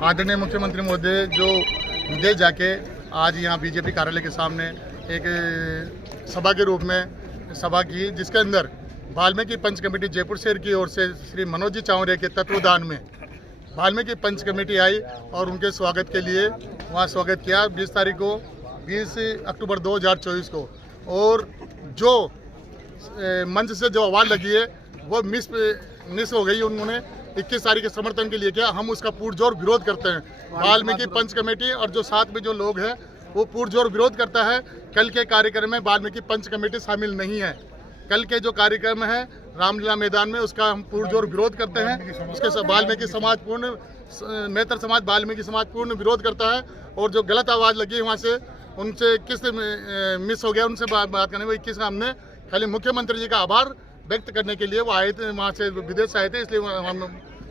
आदरणीय मुख्यमंत्री महोदय जो विदेश जाके आज यहाँ बीजेपी कार्यालय के सामने एक सभा के रूप में सभा की, जिसके अंदर वाल्मीकि पंच कमेटी जयपुर शहर की ओर से श्री मनोज जी चावरे के तत्वावधान में वाल्मीकि पंच कमेटी आई और उनके स्वागत के लिए वहाँ स्वागत किया 20 तारीख को 20 अक्टूबर 2024 को। और जो मंच से जो आवाज़ लगी है वो मिस हो गई। उन्होंने 21 तारीख के समर्थन के लिए किया, हम उसका पुरजोर विरोध करते हैं। वाल्मीकि पंच कमेटी और जो साथ में जो लोग हैं वो पुरजोर विरोध करता है। कल के कार्यक्रम में वाल्मीकि पंच कमेटी शामिल नहीं है। कल के जो कार्यक्रम है रामलीला मैदान में उसका हम पुरजोर विरोध करते हैं। उसके वाल्मीकि समाज पूर्ण मेहतर समाज वाल्मीकि समाज पूर्ण विरोध करता है। और जो गलत आवाज़ लगी वहाँ से उनसे किस मिस हो गया, उनसे बात करने में 21 का हमने खाली मुख्यमंत्री जी का आभार व्यक्त करने के लिए वो आए थे, वहाँ से विदेश आए थे। इसलिए हम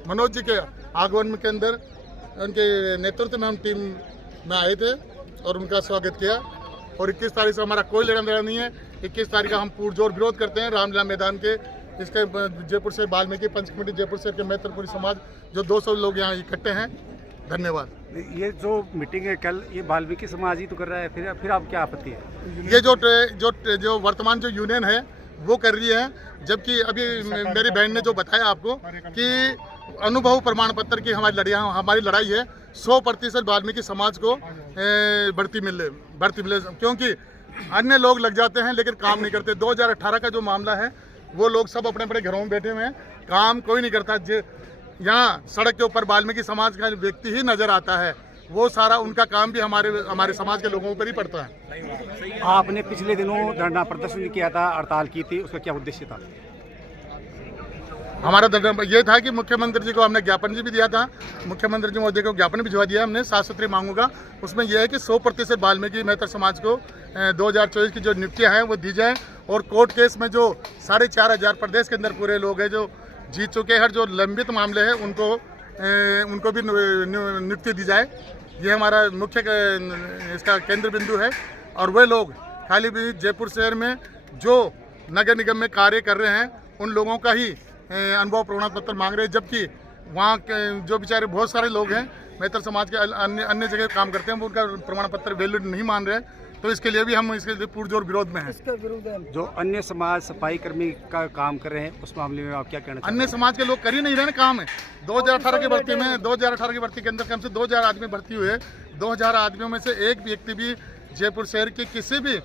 मनोज जी के आगमन के अंदर उनके नेतृत्व में हम टीम में आए थे और उनका स्वागत किया। और 21 तारीख से हमारा कोई लेना देना नहीं है। 21 तारीख का हम पुरजोर विरोध करते हैं रामलीला मैदान के। इसके जयपुर से वाल्मीकि पंच कमेटी जयपुर शहर के मेहतरपुरी समाज जो 200 लोग यहाँ इकट्ठे हैं। धन्यवाद। ये जो मीटिंग है कल, ये वाल्मीकि समाज ही तो कर रहा है, फिर आप क्या आपत्ति है? ये जो वर्तमान जो यूनियन है वो कर रही है, जबकि अभी मेरी बहन ने जो बताया आपको कि अनुभव प्रमाण पत्र की हमारी लड़ाई है 100% वाल्मीकि समाज को बढ़ती मिले, क्योंकि अन्य लोग लग जाते हैं लेकिन काम नहीं करते। 2018 का जो मामला है वो लोग सब अपने अपने घरों में बैठे हुए हैं, काम कोई नहीं करता। यहाँ सड़क के ऊपर वाल्मीकि समाज का व्यक्ति ही नजर आता है, वो सारा उनका काम भी हमारे समाज के लोगों पर ही पड़ता है। आपने पिछले दिनों धरना प्रदर्शन किया था, हड़ताल की थी, उसका क्या उद्देश्य था? हमारा धरना ये था कि मुख्यमंत्री जी को हमने ज्ञापन भी दिया था, मुख्यमंत्री जी महोदय को ज्ञापन भिजवा दिया हमने 7 सूत्री मांगों का। उसमें यह है कि 100% वाल्मीकि मेहतर समाज को 2024 की जो नियुक्तियाँ हैं वो दी जाए। और कोर्ट केस में जो 4500 प्रदेश के अंदर पूरे लोग हैं जो जीत चुके हैं, जो लंबित मामले हैं उनको भी नियुक्ति दी जाए। ये हमारा मुख्य इसका केंद्र बिंदु है। और वे लोग खाली भी जयपुर शहर में जो नगर निगम में कार्य कर रहे हैं उन लोगों का ही अनुभव प्रमाण पत्र मांग रहे हैं, जबकि वहाँ के जो बेचारे बहुत सारे लोग हैं मेहतर समाज के अन्य जगह काम करते हैं वो उनका प्रमाण पत्र वैलिड नहीं मान रहे। तो इसके लिए भी हम इसके लिए पुरजोर विरोध में हैं। जो अन्य समाज सफाई कर्मी का काम कर रहे हैं उस मामले में आप क्या कहना चाहते हैं? अन्य समाज के लोग कर ही नहीं रहे ना काम है। 2018 की भर्ती में 2018 की भर्ती के अंदर कम से 2000 आदमी भर्ती हुए। 2000 आदमियों में से एक व्यक्ति भी जयपुर शहर की किसी भी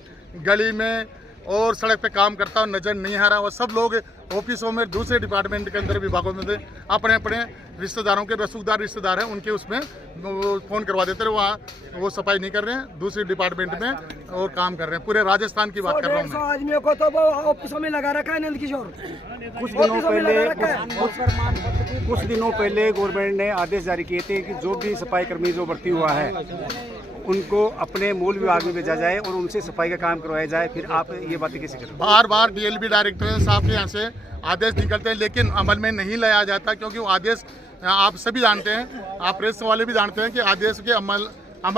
गली में और सड़क पे काम करता और नजर नहीं आ रहा। वो सब लोग ऑफिसों में दूसरे डिपार्टमेंट के अंदर विभागों में अपने अपने रिश्तेदारों के रसूखदार रिश्तेदार हैं उनके उसमें वो फ़ोन करवा देते रहे, वहाँ वो सफाई नहीं कर रहे हैं, दूसरे डिपार्टमेंट में और काम कर रहे हैं। पूरे राजस्थान की बात कर रहा हूँ मैं। आदमियों को तो वो ऑफिसों में लगा रखा है नंद किशोर। कुछ दिनों पहले गवर्नमेंट ने आदेश जारी किए थे कि जो भी सफाई कर्मी जो भर्ती हुआ है उनको अपने मूल विभाग में भेजा जाए और उनसे सफाई का काम करवाया जाए। फिर आप ये बातें कैसे करें? बार डीएलबी डायरेक्टर साहब के यहाँ से आदेश निकलते हैं लेकिन अमल में नहीं लाया जाता, क्योंकि वो आदेश आप सभी जानते हैं, आप प्रेस वाले भी जानते हैं कि आदेश के अमल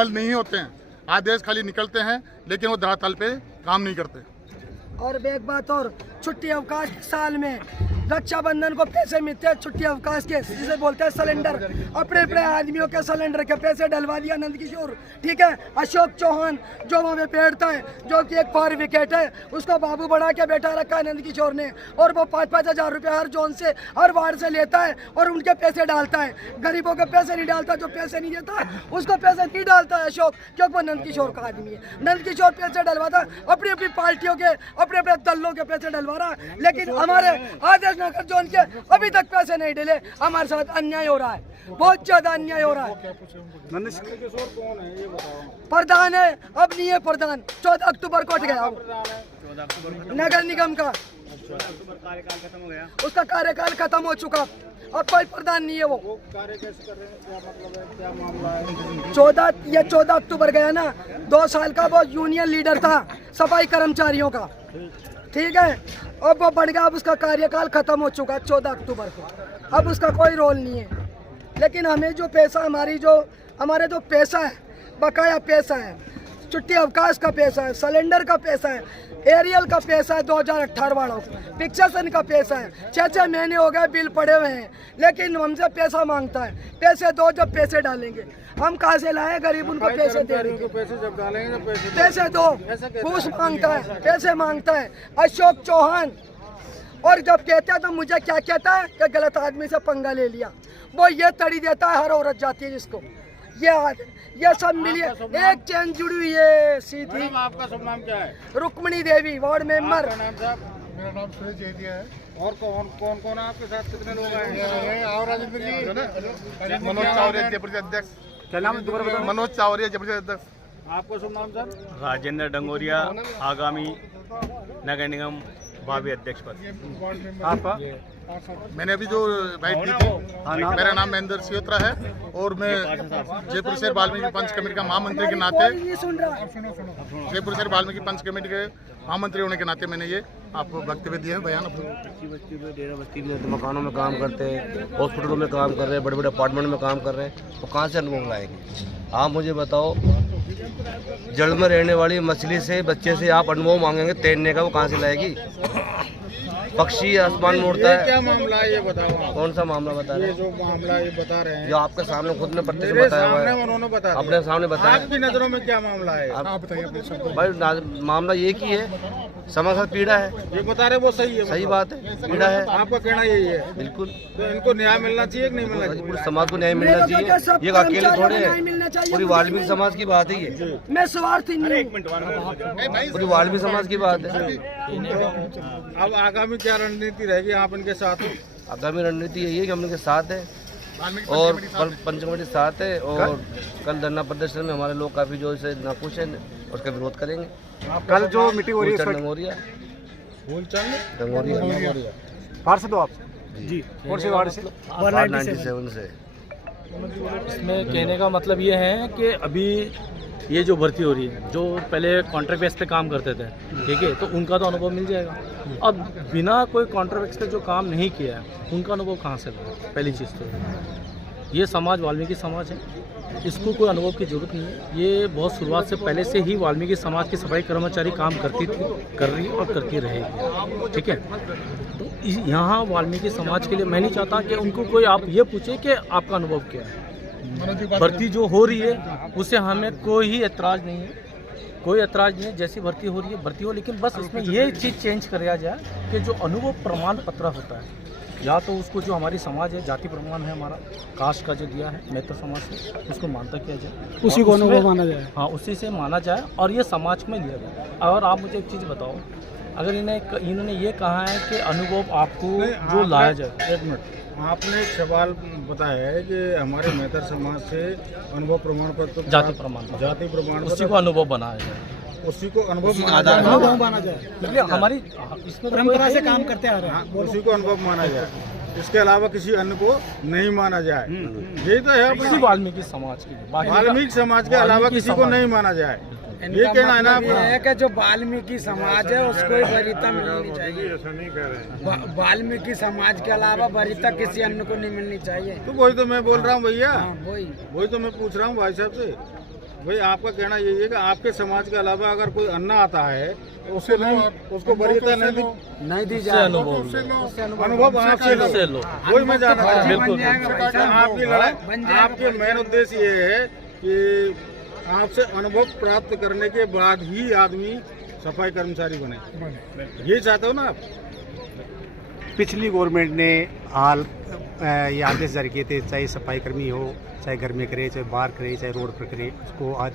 नहीं होते हैं। आदेश खाली निकलते हैं लेकिन वो धरातल पे काम नहीं करते। और एक बात और, छुट्टी अवकाश के साल में रक्षाबंधन को पैसे मिलते हैं, छुट्टी अवकाश के जिसे बोलते हैं सिलेंडर, अपने अपने आदमियों के सिलेंडर के पैसे डलवा दिया नंद किशोर। ठीक है, अशोक चौहान जो वहाँ पे बैठता है जो कि एक फायर विकेट है, उसको बाबू बढ़ा के बैठा रखा है नंद किशोर ने। और वो 5-5 हज़ार रुपये हर जोन से हर वार्ड से लेता है और उनके पैसे डालता है। गरीबों के पैसे नहीं डालता, जो पैसे नहीं देता उसको पैसे नहीं डालता है अशोक, क्योंकि वो नंद किशोर का आदमी है। नंद किशोर पैसे डलवाता, अपनी अपनी पार्टियों के अपने अपने दलों के पैसे डलवा रहा है, लेकिन हमारे आदेश नगर जोन के अभी तक पैसे नहीं डले। हमारे साथ अन्याय हो रहा है, बहुत ज्यादा अन्याय हो रहा है। प्रधान है, अब नहीं है प्रधान, 14 अक्टूबर को हट गया नगर निगम का, उसका कार्यकाल खत्म हो चुका, अब कोई प्रधान नहीं है। वो 14 अक्टूबर गया ना, 2 साल का वो यूनियन लीडर था सफाई कर्मचारियों का। ठीक है, अब वो बढ़ गया, अब उसका कार्यकाल खत्म हो चुका 14 अक्टूबर को, अब उसका कोई रोल नहीं है। लेकिन हमें जो पैसा हमारे जो पैसा है, बकाया पैसा है, छुट्टी अवकाश का पैसा है, सिलेंडर का पैसा है, एरियल का पैसा है 2018 वालों, पिक्चरसन का पैसा है। 6 महीने हो गए बिल पड़े हुए हैं, लेकिन हमसे पैसा मांगता है। पैसे दो, जब पैसे डालेंगे। हम कहाँ से लाए? गरीब उनको पैसे दे रहे हैं। पैसे जब डालेंगे तो पैसे दो, घूस मांगता है, पैसे मांगता है अशोक चौहान। और जब कहते हैं तो मुझे क्या कहता है कि गलत आदमी से पंगा ले लिया। वो ये तड़ी देता है हर औरत जाती है जिसको। ये सब मिलिए, एक चैन जुड़ी हुई है सीधी। आपका शुभ नाम क्या है? रुक्मणी देवी, वार्ड मेंबर। नाम साहब? मेरा नाम सुरेश जैदिया है। और कौन कौन है आपके साथ? कितने लोग आए? और राजेंद्र जी, मनोज चावरिया जयपुर से अध्यक्ष। क्या नाम है दोबारा बताओ? मनोज चावरिया जयपुर से अध्यक्ष। आपका शुभ नाम सर? राजेंद्र डंगोरिया, आगामी नगर निगम भावी अध्यक्ष पद। आपका? मैंने अभी जो बाइट दी थी, मेरा नाम महेंद्र सियोत्रा है और मैं जयपुर शहर वाल्मीकि पंच कमेटी का महामंत्री के नाते, नहीं सुन रहा। जयपुर शहर वाल्मीकि पंच कमेटी के महामंत्री होने के नाते मैंने ये आपको वक्तव्य दिया है, बयान अपना। डेरा बस्ती में मकानों में काम करते हैं, हॉस्पिटलों में काम कर रहे हैं, बड़े बड़े अपार्टमेंट में काम कर रहे हैं, तो कहाँ से अनुभव लाएंगे? आप मुझे बताओ, जल में रहने वाली मछली से, बच्चे से आप अनुभव मांगेंगे तैरने का, वो कहाँ से लाएगी? पक्षी आसमान में उड़ता है। क्या मामला है ये बताओ आप? कौन सा मामला बता रहे ये हैं? जो मामला ये बता रहे हैं, जो आपके सामने खुद ने प्रत्यक्ष मेरे बताया हुआ सामने है, उन्होंने बता दिया। अपने सामने बताया। आपकी नजरों में क्या मामला है? आप बताइए अपने शब्दों में। भाई मामला ये की है, समय साथ पीड़ा है, ये बता रहे वो सही है? सही बात है, पीड़ा है, आपका कहना यही है? बिल्कुल। तो इनको न्याय मिलना चाहिए कि नहीं मिलना चाहिए? पूरे समाज को न्याय मिलना चाहिए। ये अकेले थोड़े है, पूरी वाल्मीकि समाज की बात है ये, मैं स्वार्थी नहीं हूँ। पूरी वाल्मीकि समाज की बात है। अब आगामी क्या रणनीति रहेगी आप इनके साथ? आगामी रणनीति यही है कि हम इनके साथ हैं वाल्मीकि और पंच कमेटी साथ है। पंच कमेटी साथ है। और कल धरना प्रदर्शन में हमारे लोग काफ़ी जो से नाखुश हैं, उसका विरोध करेंगे। कल जो मीटिंग हो रही है फूलचंद इसका डंगोरिया, फूलचंद डंगोरिया पार्षद हो आप? जी। कौन से वार्ड से? 97 से। इसमें कहने का मतलब ये है कि अभी ये जो भर्ती हो रही है, जो पहले कॉन्ट्रैक्ट बेस पे काम करते थे, ठीक है, तो उनका तो अनुभव मिल जाएगा। अब बिना कोई कॉन्ट्रैक्ट बेस पे जो काम नहीं किया है, उनका अनुभव कहाँ से लगा? पहली चीज़ तो ये समाज वाल्मीकि समाज है, इसको कोई अनुभव की जरूरत नहीं है। ये बहुत शुरुआत से पहले से ही वाल्मीकि समाज की सफाई कर्मचारी काम करती थी, कर रही और करती रहेगी, ठीक है। तो यहाँ वाल्मीकि समाज के लिए मैं नहीं चाहता कि उनको कोई आप ये पूछे कि आपका अनुभव क्या है। भर्ती जो हो रही है उससे हमें कोई ही ऐतराज़ नहीं है, कोई ऐतराज़ नहीं है। जैसी भर्ती हो रही है भर्ती हो, लेकिन बस इसमें ये चीज़ चेंज कराया जाए कि जो अनुभव प्रमाण पत्र होता है, या तो उसको जो हमारी समाज है, जाति प्रमाण है हमारा, कास्ट का जो दिया है मैत्र समाज से, उसको मानता किया जाए, उसी को अनुभव माना जाए। हाँ, उसी से माना जाए और ये समाज में लिया जाए। और आप मुझे एक चीज़ बताओ, अगर इन्होंने ये कहा है कि अनुभव आपको जो लाया जाए, एक मिनट, आपने एक सवाल बताया है कि हमारे मेहतर समाज से अनुभव प्रमाण पत्र, जाति प्रमाण पत्र, जाति प्रमाण उसी पत्र, को अनुभव बनाया जाए, उसी को अनुभव माना जाए। क्योंकि हमारी इसमें परंपरा से काम करते आ रहे हैं, उसी को अनुभव माना जाए, इसके अलावा किसी अन्य को नहीं माना जाए। यही तो है इसी वाल्मीकि समाज की, वाल्मीकि समाज के अलावा किसी को नहीं माना जाए, ये कहना है ना आपका? कि जो वाल्मीकि समाज है उसको ही वरीयता मिलनी चाहिए। वाल्मीकि समाज के अलावा वरीयता किसी अन्य को नहीं मिलनी चाहिए। तो वही तो मैं बोल रहा हूँ भैया, वही तो मैं पूछ रहा हूँ भाई साहब से। भाई आपका कहना यही है कि आपके समाज के अलावा अगर कोई अन्य आता है तो उसको वरीयता नहीं दी जाए। अनुभव आपसे लो, वही मैं जानना चाहता हूँ। बिल्कुल। आपकी लड़ाई, आपके मेन उद्देश्य ये है कि आपसे अनुभव प्राप्त करने के बाद ही आदमी सफाई कर्मचारी बने, ये चाहते हो ना आप? पिछली गवर्नमेंट ने हाल ये आदेश जारी किए थे, चाहे सफाई कर्मी हो, चाहे घर में करे, चाहे बाहर करे, चाहे रोड पर करे, उसको आज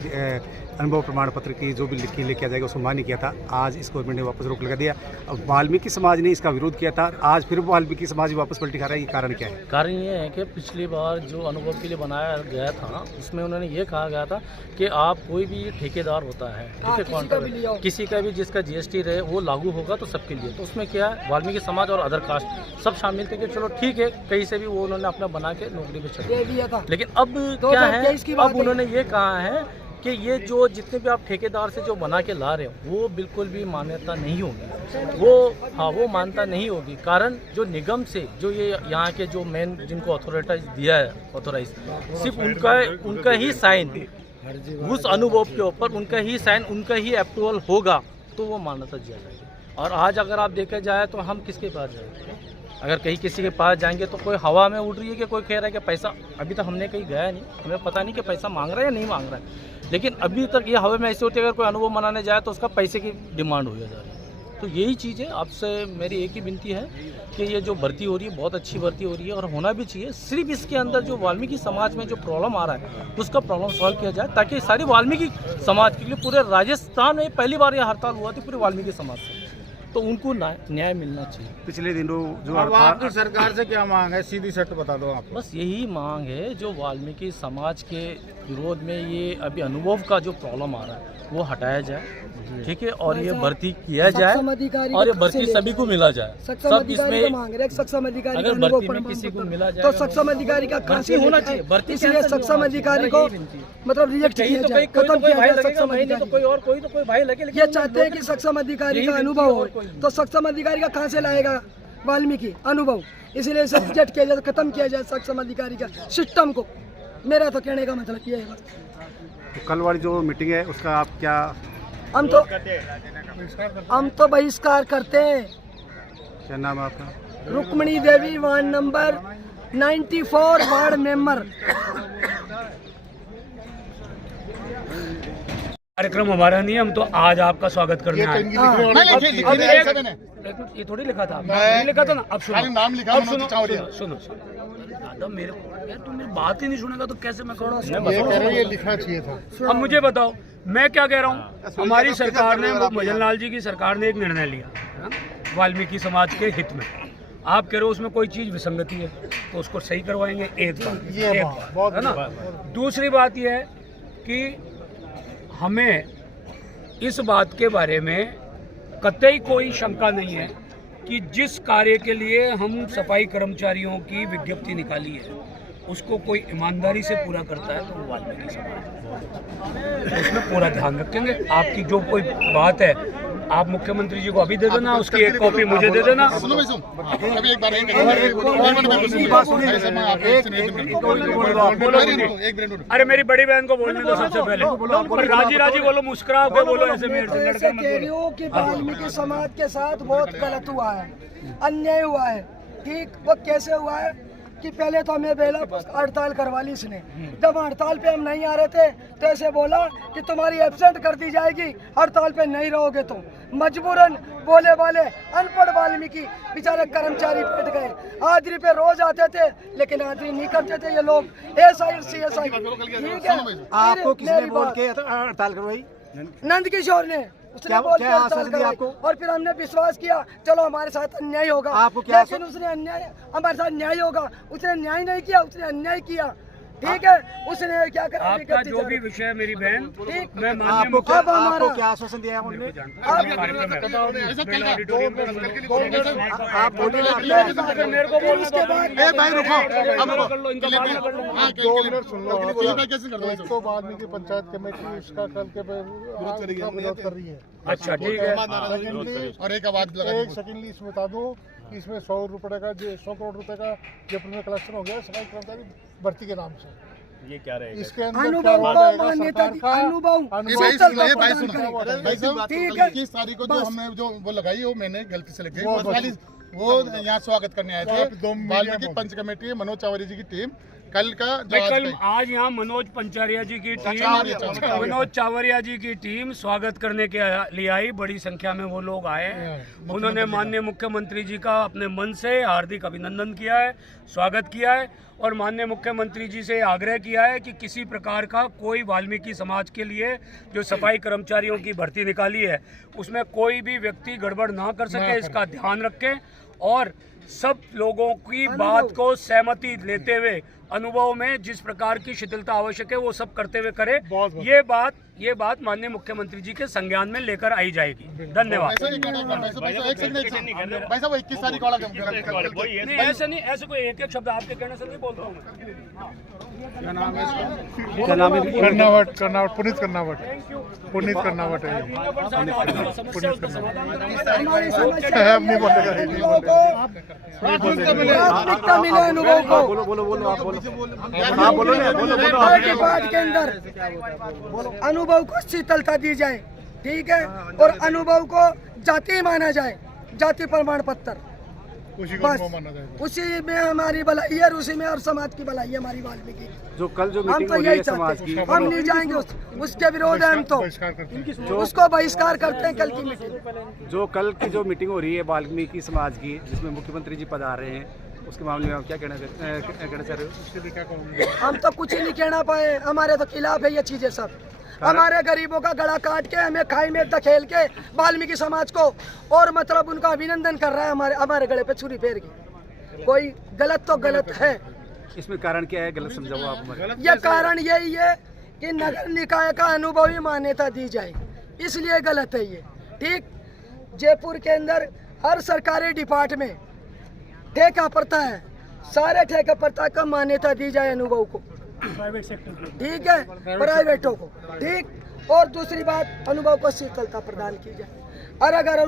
अनुभव प्रमाण पत्र की जो भी लेके आ जाएगा उसको मान्य किया था। आज इस गवर्नमेंट ने वापस रोक लगा दिया। अब वाल्मीकि समाज ने इसका विरोध किया था, आज फिर वाल्मीकि समाज वापस पलटी खा रहा है। ये कारण क्या है? कारण ये है कि पिछली बार जो अनुभव के लिए बनाया गया था उसमें उन्होंने ये कहा गया था कि आप कोई भी ठेकेदार होता है, ठीक है, कॉन्ट्रैक्ट किसी का भी जिसका GST रहे वो लागू होगा तो सबके लिए। तो उसमें क्या है, वाल्मीकि समाज और अदर कास्ट सब शामिल थे कि चलो ठीक है, कहीं से भी वो उन्होंने अपना बना के नौकरी पे चढ़ा। लेकिन अब क्या है, अब उन्होंने ये कहा है कि ये जो जितने भी आप ठेकेदार से जो बना के ला रहे हो वो बिल्कुल भी मान्यता नहीं होगी, वो मान्यता नहीं होगी। कारण जो निगम से जो ये यहाँ के जो मेन जिनको ऑथोराइज दिया है, ऑथोराइज सिर्फ उनका ही साइन उस अनुभव के ऊपर उनका ही साइन, उनका ही अप्रूवल होगा तो वो मान्यता दिया जाएगी। और आज अगर आप देखे जाए तो हम किसके पास जाएंगे? अगर कहीं किसी के पास जाएंगे तो कोई हवा में उड़ रही है कि कोई कह रहा है कि पैसा, अभी तक हमने कहीं गया नहीं, हमें पता नहीं कि पैसा मांग रहा है या नहीं मांग रहा है, लेकिन अभी तक ये हवा में ऐसे होती है अगर कोई अनुभव मनाने जाए तो उसका पैसे की डिमांड हो जा रही है। तो यही चीज़ है, आपसे मेरी एक ही विनती है कि ये जो भर्ती हो रही है बहुत अच्छी भर्ती हो रही है और होना भी चाहिए। सिर्फ इसके अंदर जो वाल्मीकि समाज में जो प्रॉब्लम आ रहा है उसका प्रॉब्लम सॉल्व किया जाए, ताकि सारी वाल्मीकि समाज के लिए, पूरे राजस्थान में पहली बार ये हड़ताल हुआ थी पूरे वाल्मीकि समाज से, तो उनको न्याय मिलना चाहिए। पिछले दिनों जो अब आपकी सरकार से क्या मांग है, सीधी सट बता दो आप। बस यही मांग है, जो वाल्मीकि समाज के विरोध में ये अभी अनुभव का जो प्रॉब्लम आ रहा है वो हटाया जाए, ठीक है, और ये भर्ती किया जाए और ये भर्ती सभी को मिला जाए। सब इसमें सक्षम अधिकारी अगर भर्ती में किसी को मिला जाए तो सक्षम अधिकारी का भर्ती होना चाहिए। भर्ती इसलिए सक्षम अधिकारी को मतलब रिजेक्ट किया जाए, खत्म किया जाए सक्षम अधिकारी। तो कोई भाई लगे, ये चाहते हैं कि सक्षम अधिकारी का अनुभव हो, तो सक्षम अधिकारी का कहाँ से लाएगा वाल्मीकि अनुभव? इसलिए इसे रिजेक्ट किया जाए, खत्म किया जाए सक्षम अधिकारी का सिस्टम को। मेरा तो कहने का मतलब ये है। तो कल वाली जो मीटिंग है उसका आप क्या? हम तो बहिष्कार करते हैं। क्या नाम है आपका? रुक्मणी देवी, वार्ड नंबर 94, वार्ड मेंबर। कार्यक्रम हमारा नहीं है, हम तो आज आपका स्वागत करने आए। ये थोड़ी लिखा था, नहीं लिखा था ना। अब सुनो, नाम लिखा, अब सुनो दादा, मेरे को यार तुम मेरी बात ही नहीं सुनेगा तो कैसे मैं कहूँ? ये लिखना चाहिए था। अब मुझे बताओ मैं क्या कह रहा हूँ। हमारी सरकार ने, भजन लाल जी की सरकार ने एक निर्णय लिया वाल्मीकि समाज के हित में। आप कह रहे हो उसमें कोई चीज विसंगति है तो उसको सही करवाएंगे, एक बात है ना। दूसरी बात यह है कि हमें इस बात के बारे में कतई कोई शंका नहीं है कि जिस कार्य के लिए हम सफाई कर्मचारियों की विज्ञप्ति निकाली है उसको कोई ईमानदारी से पूरा करता है तो वो वाल्मीकि समाज, तो उसमें पूरा ध्यान रखेंगे। आपकी जो कोई बात है आप मुख्यमंत्री जी को अभी दे देना, उसकी एक कॉपी मुझे दे देना। अरे मेरी बड़ी बहन को बोलने दो सबसे पहले। राजी बोलो, मुस्कुरा के बोलो, ऐसे मेरे से कह रही हूँ कि वाल्मीकि समाज के साथ बहुत गलत हुआ है, अन्याय हुआ है। ठीक, वो कैसे हुआ है कि पहले तो हमें बेला हड़ताल करवा ली इसने। जब हड़ताल पे हम नहीं आ रहे थे तो ऐसे बोला कि तुम्हारी एब्सेंट कर दी जाएगी, हड़ताल पे नहीं रहोगे तो। मजबूरन बोले वाले अनपढ़ वाल्मीकि बेचारे कर्मचारी बैठ गए। हाजिरी पे रोज आते थे लेकिन हाजिरी नहीं करते थे ये लोग। CSI ठीक है। आपको किसने बोल के हड़ताल करवाई? नंद किशोर ने, उसने बोल के हड़ताल कराई आपको, और फिर हमने विश्वास किया चलो हमारे साथ अन्याय होगा। आपको क्या? लेकिन उसने अन्याय, हमारे साथ न्याय होगा, उसने न्याय नहीं किया, उसने अन्याय किया। ठीक है, उसने क्या करा? आपका जो भी विषय है मेरी बहन, ठीक, मैं आपको क्या आश्वासन दिया है उन्होंने? आप बोलिए ना। मेरे को बोलने उसके बाद तो वाल्मीकि पंचायत कमेटी इसका कल के विरोध कर रही है। अच्छा ठीक है। और एक आवाज एक सेकेंडली इसमें बता दूं कि इसमें 100 करोड़ रुपए का जयपुर में कलेक्शन हो गया सफाई कर्मचारी भर्ती के नाम से। ये क्या रहेगा? इसके अंदर अनुभव को मान्यता दी, अनुभव 21 तारीख को जो हमने जो वो लगाई वो मैंने गलती से लगी। वो यहाँ स्वागत करने आए थे वाल्मीकि पंच कमेटी, मनोज चावरी जी की टीम। कल का आज यहाँ मनोज पंचारिया जी की टीम स्वागत करने के लिए आई। बड़ी संख्या में वो लोग आए हैं। उन्होंने माननीय मुख्यमंत्री जी का अपने मन से हार्दिक अभिनंदन किया है, स्वागत किया है और माननीय मुख्यमंत्री जी से आग्रह किया है कि किसी प्रकार का कोई वाल्मीकि समाज के लिए जो सफाई कर्मचारियों की भर्ती निकाली है उसमें कोई भी व्यक्ति गड़बड़ ना कर सके, इसका ध्यान रखें और सब लोगों की बात को सहमति लेते हुए अनुभव में जिस प्रकार की शिथिलता आवश्यक है वो सब करते हुए करे। ये बात माननीय मुख्यमंत्री जी के संज्ञान में लेकर आई जाएगी। धन्यवाद। नहीं ऐसे नहीं, ऐसे कोई एक शब्द आपके कहने से नहीं बोलता हूँ मैं। क्या नाम है? कर्नावट, पुनीत कर्नावट है। प्राथमिकता मिले अनुभव को। बोलो आप बोलो। हर डिपार्ट के अंदर अनुभव को शीतलता दी जाए, ठीक है, और अनुभव को जाति माना जाए, जाति प्रमाण पत्र, बस उसी में हमारी भलाई है और उसी में और समाज की भलाई है हमारी वाल्मीकि। जो कल जो हम मीटिंग तो हो रही यही है समाज चाहते की, हैं, हम नहीं जाएंगे उसके विरोध है, हम तो उसको बहिष्कार करते हैं। कल की मीटिंग जो कल की जो मीटिंग हो रही है वाल्मीकि समाज की, जिसमें मुख्यमंत्री जी पधार रहे हैं, उसके मामले में आप क्या कहना चाह रहे हो? हम तो कुछ ही नहीं कहना पाए, हमारे तो खिलाफ है ये चीजें सब। हमारे गरीबों का गला काट के हमें खाई में धकेल के वाल्मीकि समाज को और मतलब उनका अभिनंदन कर रहा है, हमारे गले पे छुरी फेर के। कोई गलत तो गलत है। इसमें कारण क्या है, गलत समझाओ आप हमारे। ये कारण यही है कि नगर निकाय का अनुभवी मान्यता दी जाए, इसलिए गलत है ये। ठीक, जयपुर के अंदर हर सरकारी डिपार्ट में ठेका पड़ता है, सारे ठेका पड़ता का मान्यता दी जाए अनुभव को, प्राइवेट सेक्टर, ठीक है, प्राइवेटों को, ठीक। और दूसरी बात, अनुभव को शीतलता प्रदान की जाए। और अगर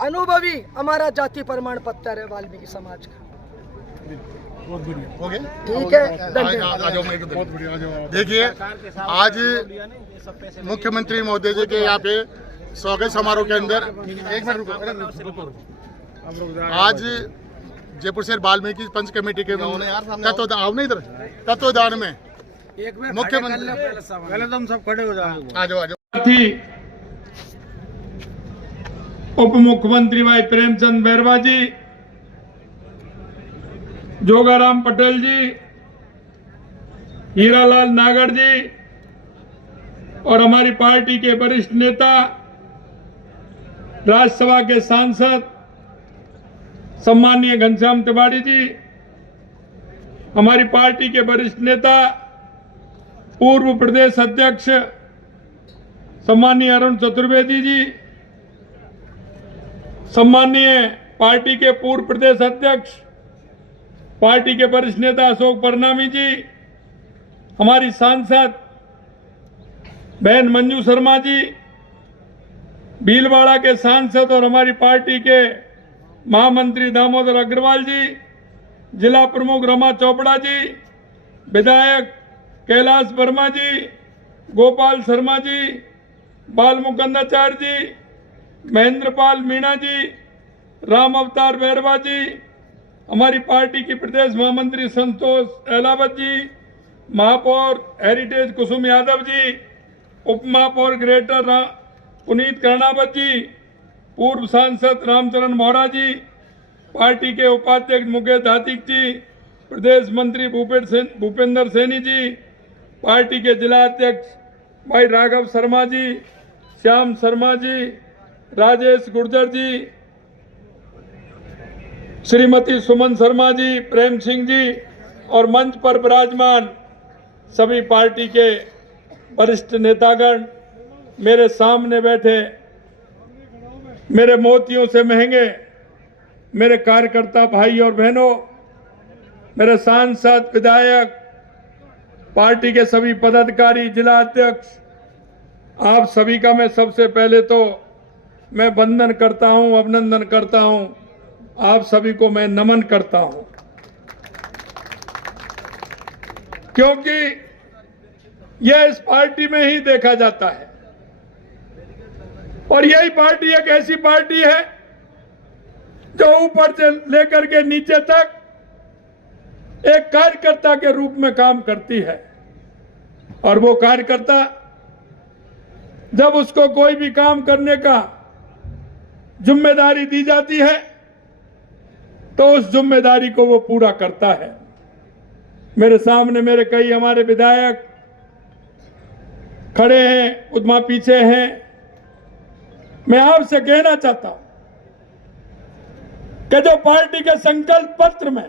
अनुभवी हमारा जाति प्रमाण पत्र है वाल्मीकि समाज का, ठीक है, धन्यवाद। देखिए, आज मुख्यमंत्री महोदय जी के यहाँ पे स्वागत समारोह के अंदर आज जयपुर शहर वाल्मीकि पंच कमेटी के तत्वदान में मुख्यमंत्री, पहले तुम सब खड़े हो जाओ। आ जाओ। उप मुख्यमंत्री भाई प्रेमचंद बैरवा जी, जोगाराम पटेल जी, हीरालाल नागर जी और हमारी पार्टी के वरिष्ठ नेता, राज्यसभा के सांसद सम्माननीय घनश्याम तिवारी जी, हमारी पार्टी के वरिष्ठ नेता पूर्व प्रदेश अध्यक्ष सम्माननीय अरुण चतुर्वेदी जी, सम्माननीय पार्टी के पूर्व प्रदेश अध्यक्ष पार्टी के वरिष्ठ नेता अशोक परनामी जी, हमारी सांसद बहन मंजू शर्मा जी, भीलवाड़ा के सांसद और हमारी पार्टी के महामंत्री दामोदर अग्रवाल जी, जिला प्रमुख रमा चोपड़ा जी, विधायक कैलाश वर्मा जी, गोपाल शर्मा जी, बाल मुकुंदाचार्य जी, महेंद्रपाल मीणा जी, राम अवतार बैरवा जी, हमारी पार्टी की प्रदेश महामंत्री संतोष अहलावत जी, महापौर हेरिटेज कुसुम यादव जी, उप महापौर ग्रेटर पुनीत कर्णावत जी, पूर्व सांसद रामचरण मोहरा जी, पार्टी के उपाध्यक्ष मुकेश हाथिक जी, प्रदेश मंत्री भूपेंद्र सैनी जी, पार्टी के जिला अध्यक्ष भाई राघव शर्मा जी, श्याम शर्मा जी, राजेश गुर्जर जी, श्रीमती सुमन शर्मा जी, प्रेम सिंह जी और मंच पर विराजमान सभी पार्टी के वरिष्ठ नेतागण, मेरे सामने बैठे मेरे मोतियों से महंगे मेरे कार्यकर्ता भाई और बहनों, मेरे सांसद, विधायक, पार्टी के सभी पदाधिकारी, जिला अध्यक्ष, आप सभी का मैं सबसे पहले तो मैं वंदन करता हूं, अभिनंदन करता हूं। आप सभी को मैं नमन करता हूं, क्योंकि यह इस पार्टी में ही देखा जाता है और यही पार्टी एक ऐसी पार्टी है जो ऊपर से लेकर के नीचे तक एक कार्यकर्ता के रूप में काम करती है। और वो कार्यकर्ता जब उसको कोई भी काम करने का जिम्मेदारी दी जाती है तो उस जिम्मेदारी को वो पूरा करता है। मेरे सामने मेरे कई हमारे विधायक खड़े हैं, उधमा पीछे हैं। मैं आपसे कहना चाहता हूं कि जो पार्टी के संकल्प पत्र में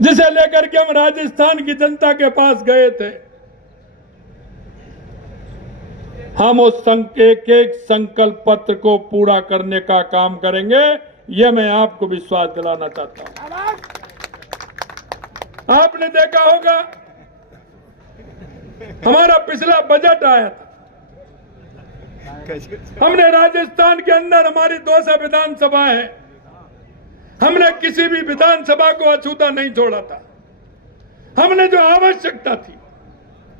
जिसे लेकर के हम राजस्थान की जनता के पास गए थे, हम उस एक एक संकल्प पत्र को पूरा करने का काम करेंगे, यह मैं आपको विश्वास दिलाना चाहता हूं। आपने देखा होगा हमारा पिछला बजट आया था, हमने राजस्थान के अंदर हमारी 200 विधानसभा है, हमने किसी भी विधानसभा को अछूता नहीं छोड़ा था। हमने जो आवश्यकता थी,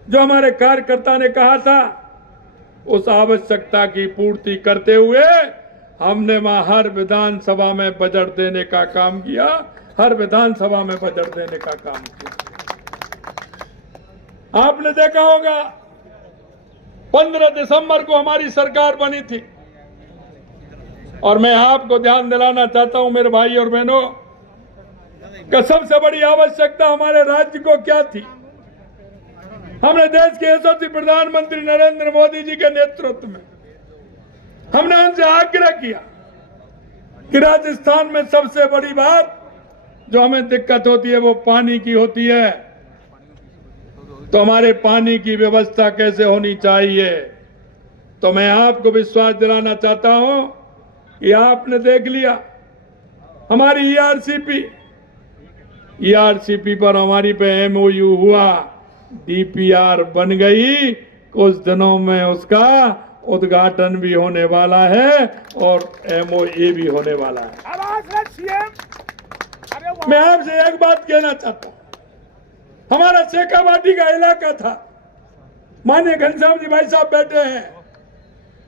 जो हमारे कार्यकर्ता ने कहा था, उस आवश्यकता की पूर्ति करते हुए हमने वहां हर विधानसभा में बजट देने का काम किया, हर विधानसभा में बजट देने का काम किया। आपने देखा होगा 15 दिसंबर को हमारी सरकार बनी थी और मैं आपको ध्यान दिलाना चाहता हूं मेरे भाई और बहनों कि सबसे बड़ी आवश्यकता हमारे राज्य को क्या थी। हमने देश के यशस्वी प्रधानमंत्री नरेंद्र मोदी जी के नेतृत्व में हमने उनसे आग्रह किया कि राजस्थान में सबसे बड़ी बात जो हमें दिक्कत होती है वो पानी की होती है, तो हमारे पानी की व्यवस्था कैसे होनी चाहिए। तो मैं आपको विश्वास दिलाना चाहता हूं कि आपने देख लिया हमारी ईआरसीपी पर हमारी पे एमओयू हुआ, डीपीआर बन गई, कुछ दिनों में उसका उद्घाटन भी होने वाला है और एमओए भी होने वाला है। मैं आपसे एक बात कहना चाहता हूं, हमारा शेखावाटी का इलाका था, माननीय घनश्याम जी भाई साहब बैठे हैं,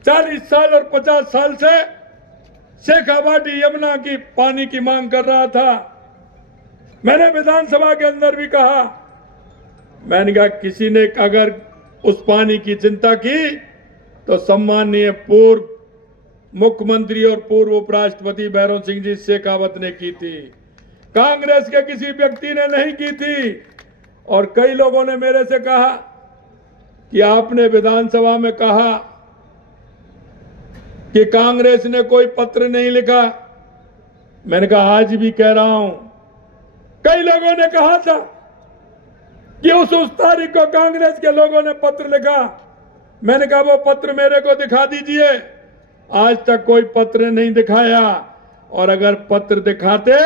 40 साल और 50 साल से शेखावाटी यमुना की पानी की मांग कर रहा था। मैंने विधानसभा के अंदर भी कहा, मैंने कहा किसी ने अगर उस पानी की चिंता की तो सम्माननीय पूर्व मुख्यमंत्री और पूर्व उपराष्ट्रपति भैरव सिंह जी शेखावत ने की थी, कांग्रेस के किसी व्यक्ति ने नहीं की थी। और कई लोगों ने मेरे से कहा कि आपने विधानसभा में कहा कि कांग्रेस ने कोई पत्र नहीं लिखा। मैंने कहा आज भी कह रहा हूं, कई लोगों ने कहा था कि उस तारीख को कांग्रेस के लोगों ने पत्र लिखा। मैंने कहा वो पत्र मेरे को दिखा दीजिए, आज तक कोई पत्र नहीं दिखाया, और अगर पत्र दिखाते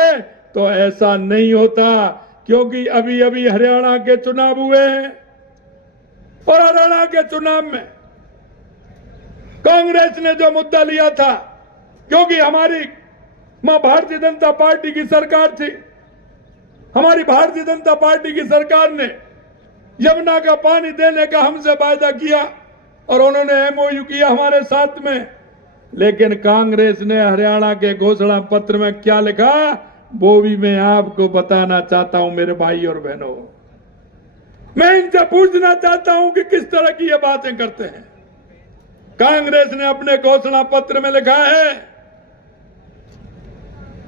तो ऐसा नहीं होता, क्योंकि अभी अभी हरियाणा के चुनाव हुए हैं और हरियाणा के चुनाव में कांग्रेस ने जो मुद्दा लिया था, क्योंकि हमारी भारतीय जनता पार्टी की सरकार थी, हमारी भारतीय जनता पार्टी की सरकार ने यमुना का पानी देने का हमसे वायदा किया और उन्होंने एमओयू किया हमारे साथ में, लेकिन कांग्रेस ने हरियाणा के घोषणा पत्र में क्या लिखा वो भी मैं आपको बताना चाहता हूं मेरे भाई और बहनों। मैं इनसे पूछना चाहता हूं कि किस तरह की ये बातें करते हैं। कांग्रेस ने अपने घोषणा पत्र में लिखा है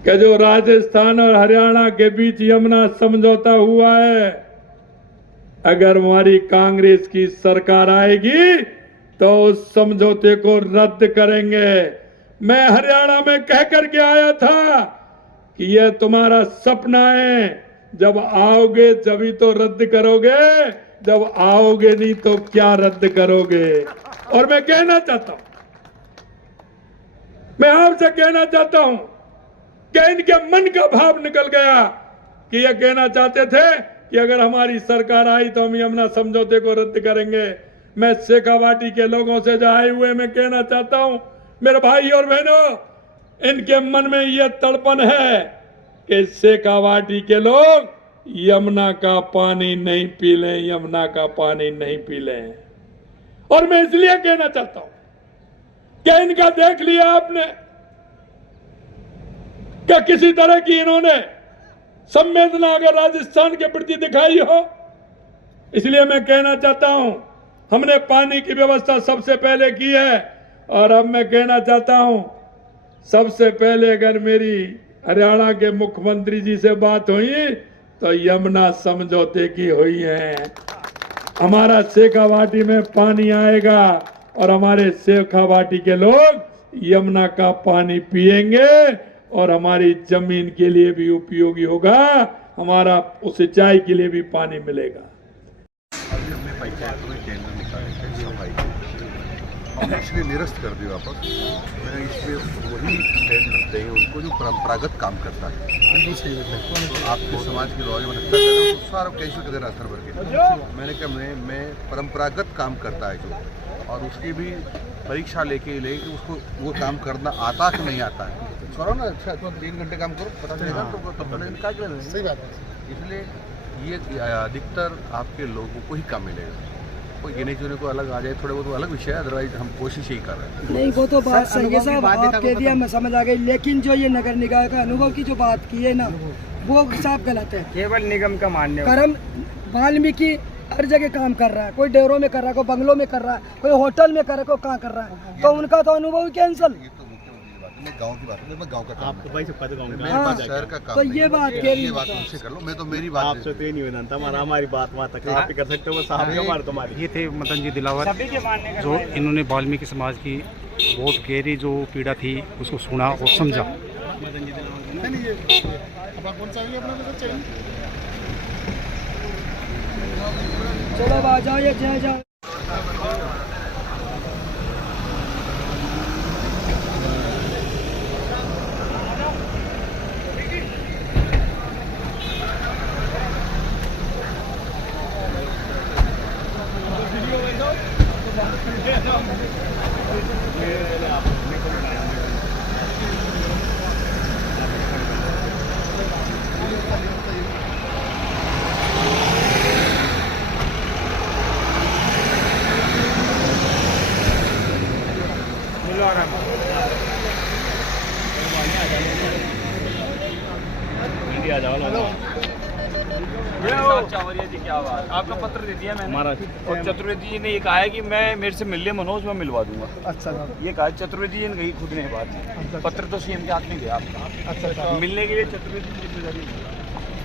कि जो राजस्थान और हरियाणा के बीच यमुना समझौता हुआ है, अगर हमारी कांग्रेस की सरकार आएगी तो उस समझौते को रद्द करेंगे। मैं हरियाणा में कह करके आया था कि यह तुम्हारा सपना है, जब आओगे तभी तो रद्द करोगे, जब आओगे नहीं तो क्या रद्द करोगे। और मैं कहना चाहता हूं, मैं आपसे कहना चाहता हूं कि इनके मन का भाव निकल गया कि यह कहना चाहते थे कि अगर हमारी सरकार आई तो हम यमुना समझौते को रद्द करेंगे। मैं शेखावाटी के लोगों से जो आए हुए मैं कहना चाहता हूं मेरे भाई और बहनों, इनके मन में यह तड़पन है कि शेखावाटी के लोग यमुना का पानी नहीं पी लें, यमुना का पानी नहीं पी लें। और मैं इसलिए कहना चाहता हूं कि इनका देख लिया आपने क्या किसी तरह की इन्होंने संवेदना अगर राजस्थान के प्रति दिखाई हो। इसलिए मैं कहना चाहता हूं हमने पानी की व्यवस्था सबसे पहले की है, और अब मैं कहना चाहता हूं सबसे पहले अगर मेरी हरियाणा के मुख्यमंत्री जी से बात हुई तो यमुना समझौते की हुई है। हमारा शेखावाटी में पानी आएगा और हमारे शेखावाटी के लोग यमुना का पानी पिएंगे और हमारी जमीन के लिए भी उपयोगी होगा, हमारा सिंचाई के लिए भी पानी मिलेगा। अभी हमने पंचायतों में टेंडर निकाले थे सफाई के, हमने इसलिए निरस्त कर दिया वापस। मैंने इसलिए वही टेंडर दें उनको जो परंपरागत काम करता है। आपके समाज के नौजवान तो सारा कैंसिल कर देना स्तर भर के। मैंने कहा मैं परंपरागत काम करता है जो, और उसकी भी परीक्षा लेके उसको वो काम करना आता कि नहीं आता है। करो ना, अच्छा 3 घंटे काम करो, पता चलेगा तो पता नहीं क्या कर रहे हैं। सही बात है। इसलिए ये अधिकतर आपके लोगों को ही काम मिलेगा। कोई गिने चुने को अलग आ जाए थोड़े बहुत अलग विषय है, अदरवाइज हम कोशिश ही कर रहे हैं। नहीं वो तो बात सही है साहब, आप कह दिया मैं समझ आ गई, लेकिन जो ये नगर निकाय का अनुभव की जो बात की है ना, वो साफ गलत है। केवल निगम का मान्य कर्म वाल्मीकि हर जगह काम कर रहा है, कोई डेयरों में कर रहा है, कोई बंगलों में कर रहा है, कोई होटल में कर रहा है, कोई कहाँ कर रहा है, तो उनका तो अनुभव कैंसिल। ये तो मुख्यमंत्री की बात है, मैं गाँव की बात है, मैं गाँव का काम आपको भाई सबका तो गाँव मेरे का पास शहर का काम तो नहीं ये है। बात कह रही ये है। बात उनसे कर लो, मैं तो मेरी बात आपसे तो ये निवेदन था हमारा, हमारी बात वहाँ तक आप ही कर सकते हो, बस आप ही हमारे तुम्हारी। ये थे मदन जी दिलावर, सभी के मानने का जो इन्होंने वाल्मीकि समाज की बहुत गहरी जो पीड़ा थी उसको सुना और समझा। नहीं ये अब आप कौन सा आएंगे अपना में से चाहिए? चलो अब आ जाओ, ये जय जाओ। चावरिया जी क्या बात, आपका पत्र दे दिया मैंने और चतुर्वेदी जी ने ये कहा है कि मैं मेरे से मिल ले मनोज, मैं मिलवा दूंगा। अच्छा साहब, ये कहा चतुर्वेदी जी ने कही खुद ने बात, पत्र तो सीएम के हाथ में गया आपका। अच्छा मिलने के लिए चतुर्वेदी जी जिम्मेदारी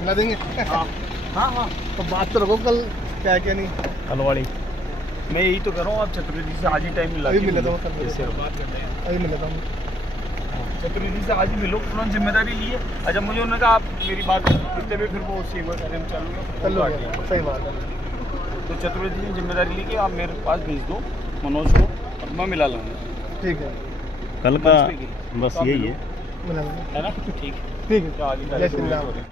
मिला देंगे। हाँ हाँ हाँ, तो बात तो रखो कल क्या क्या नहीं, हलवाड़ी मैं यही तो कर रहा हूँ, आप चतुर्वेदी से आज ही टाइम मिला अभी मिला था अभी मिला था चतुर्वेदी से आज ही मिलो, उन्होंने जिम्मेदारी ली है। अच्छा मुझे उन्होंने कहा आप मेरी बात करते हुए फिर वो सीएम का कार्यक्रम चालू है, सही बात है। तो चतुर्वेदी ने जिम्मेदारी ली कि आप मेरे पास भेज दो मनोज को और मैं मिला लूँगा। ठीक है, कल का बस यही है। मिला देंगे। है ना, ठीक ठीक है, है। जय श्री राम।